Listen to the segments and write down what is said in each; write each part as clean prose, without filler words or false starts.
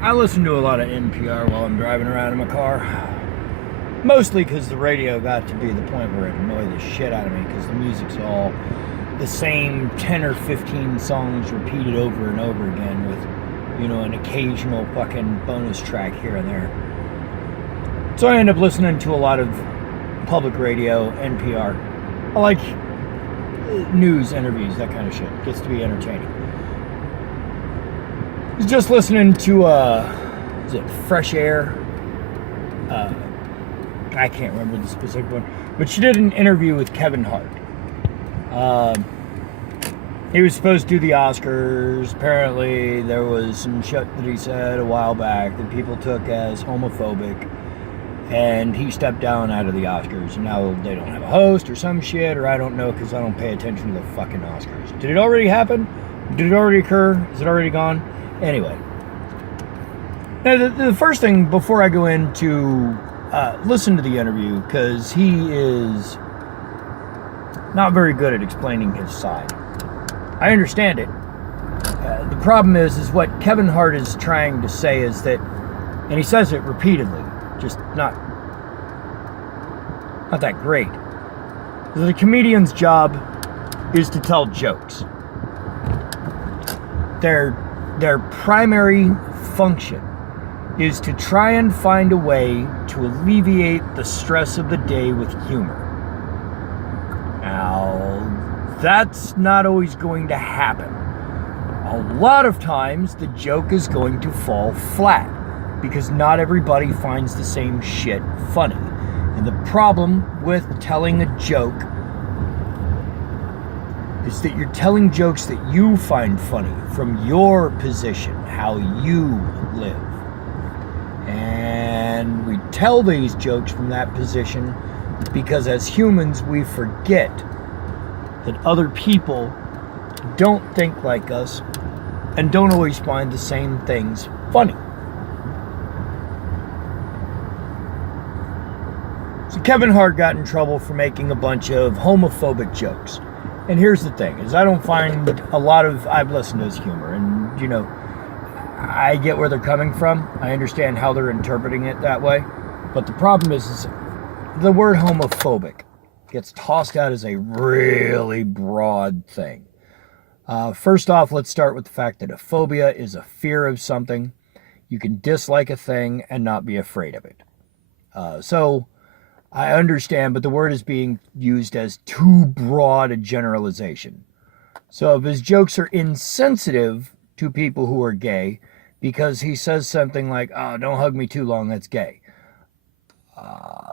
I listen to a lot of NPR while I'm driving around in my car. Mostly because the radio got to be the point where it annoyed the shit out of me because the music's all the same 10 or 15 songs repeated over and over again with, an occasional fucking bonus track here and there. So I end up listening to a lot of public radio, NPR. I like news interviews, that kind of shit. Gets to be entertaining. I was just listening to, is it Fresh Air? I can't remember the specific one, but she did an interview with Kevin Hart. He was supposed to do the Oscars. Apparently, there was some shit that he said a while back that people took as homophobic, and he stepped down out of the Oscars. And now they don't have a host or some shit, or I don't know because I don't pay attention to the fucking Oscars. Did it already happen? Did it already occur? Is it already gone? Anyway. Now, the first thing before I go into listen to the interview, because he is not very good at explaining his side. I understand it. The problem is what Kevin Hart is trying to say is that, and he says it repeatedly, just not that great. The comedian's job is to tell jokes. Their primary function is to try and find a way to alleviate the stress of the day with humor. Now, that's not always going to happen. A lot of times, the joke is going to fall flat because not everybody finds the same shit funny. And the problem with telling a joke is that you're telling jokes that you find funny from your position, how you live. And we tell these jokes from that position because as humans we forget that other people don't think like us and don't always find the same things funny. So Kevin Hart got in trouble for making a bunch of homophobic jokes. And here's the thing, is I don't find I've listened to his humor, and I get where they're coming from. I understand how they're interpreting it that way. But the problem is the word homophobic gets tossed out as a really broad thing. First off, let's start with the fact that a phobia is a fear of something. You can dislike a thing and not be afraid of it. So I understand, but the word is being used as too broad a generalization. So if his jokes are insensitive to people who are gay because he says something like, "Oh, don't hug me too long, that's gay."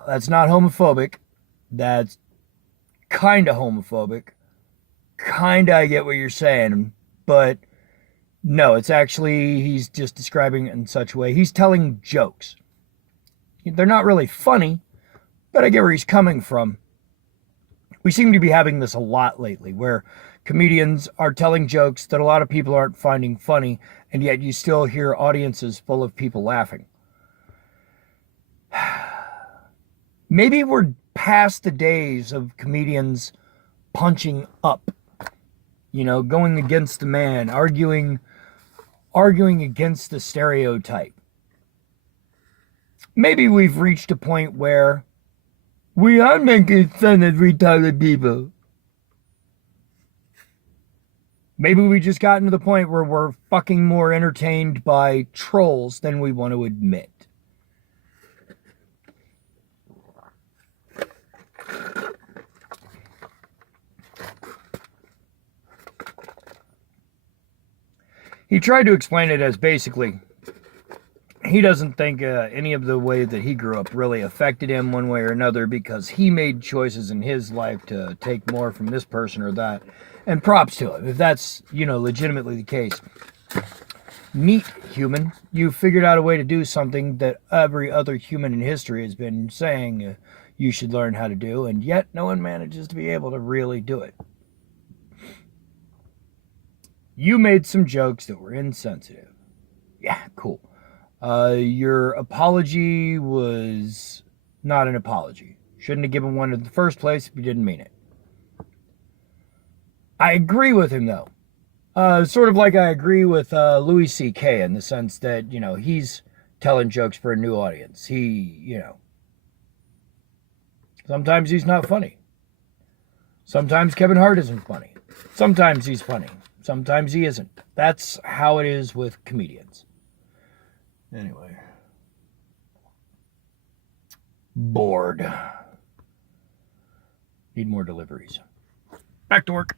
That's not homophobic. That's kind of homophobic. Kind of I get what you're saying, but no, it's actually, he's just describing it in such a way. He's telling jokes. They're not really funny, but I get where he's coming from. We seem to be having this a lot lately, where comedians are telling jokes that a lot of people aren't finding funny, and yet you still hear audiences full of people laughing. Maybe we're past the days of comedians punching up, going against the man, arguing against the stereotype. Maybe we've reached a point where we are making fun of retarded people. Maybe we just gotten to the point where we're fucking more entertained by trolls than we want to admit. He tried to explain it as basically, he doesn't think any of the way that he grew up really affected him one way or another because he made choices in his life to take more from this person or that. And props to him, if that's, legitimately the case. Neat, human. You figured out a way to do something that every other human in history has been saying you should learn how to do, and yet no one manages to be able to really do it. You made some jokes that were insensitive. Yeah, cool. Your apology was not an apology. Shouldn't have given one in the first place if you didn't mean it. I agree with him, though. Sort of like I agree with Louis C.K. in the sense that, he's telling jokes for a new audience. Sometimes he's not funny. Sometimes Kevin Hart isn't funny. Sometimes he's funny. Sometimes he isn't. That's how it is with comedians. Anyway. Bored. Need more deliveries. Back to work.